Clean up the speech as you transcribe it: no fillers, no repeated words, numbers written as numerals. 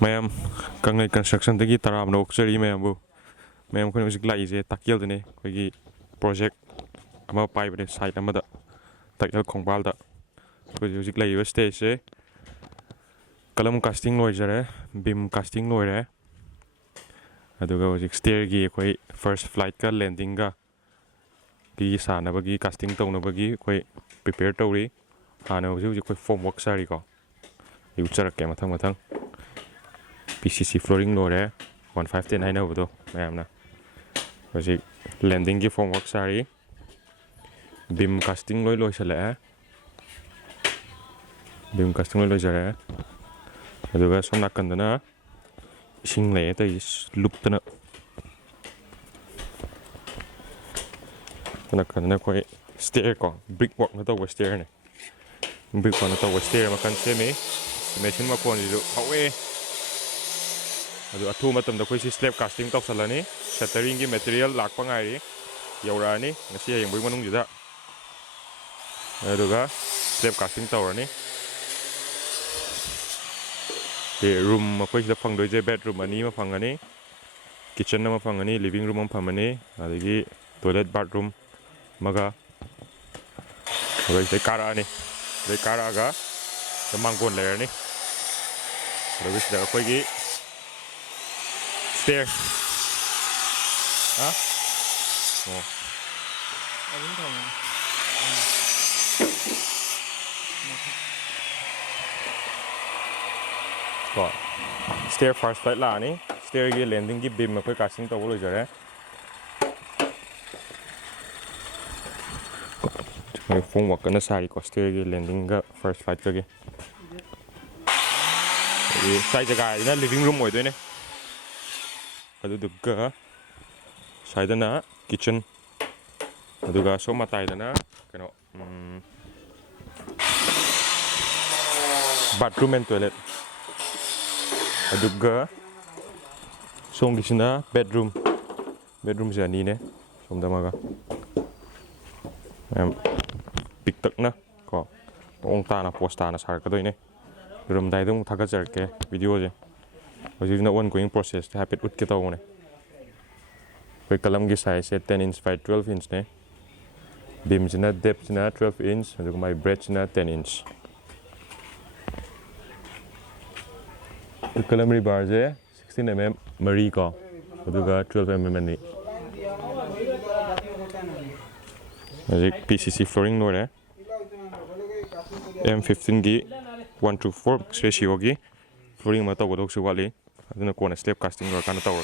Ma'am, Kanglei Construction tagi taram no chari ma'am bu. Ma'am ko music lai je Takyel dene ko gi project ama pai bade site ama da Takyel Khongbal da ko music lai stage se kalam casting loi jare beam casting loi re aduga music stair gi ko first flight ka landing ga gi sana bagi casting tawna bagi ko prepare tawri hana music ko form work sari ko yu charak ke mathang PCC flooring lore 1510 over do ma'am na music landing gi form work sari beam casting loi sala beam casting loi jare aduga somna kandana sing le ta loop tana kandana ko stair ko brickwork na to stair ne brickwork na to stair makan semi machine ma ko ni do hawe adu athu matam da koi si slab casting tok salani shuttering gi material lak pa ngai ri yaurani ngasi yeng bui manung juda aduga slab casting tawrani the room ma koi da phang doi je bedroom ani ma phangani kitchen ma phangani living room ma phamani adigi toilet bathroom maga oi kara ga the mangon layer ni ado da koi gi stair hả oh có stair first flight là ni stair gi landing gi beam ma koi casting to lo jare mai phong work na sari ko stair gi landing ga first flight ka gi sai jaga ina living room oi doi ne aduga side na kitchen aduga so matai dana kano bathroom and toilet aduga song gisina bedroom jani ne somda maga pick tak na ko ong ta na post ta na sar ka doi ne room dai dong thaga jar ke video je This is not one going process to happen. Ut kita one. Koi kalam ki size 10 inch by 12 inch ne. Beams na depth na 12 inch. Aduh my breadth na 10 inch. Kalam rebar je 16 mm mari ko. Aduh ga 12 mm ni. Jadi PCC flooring no re. M15 gi 1:4 ratio gi. Flooring ma taw godok su wali aduna ko na slab casting or kana taw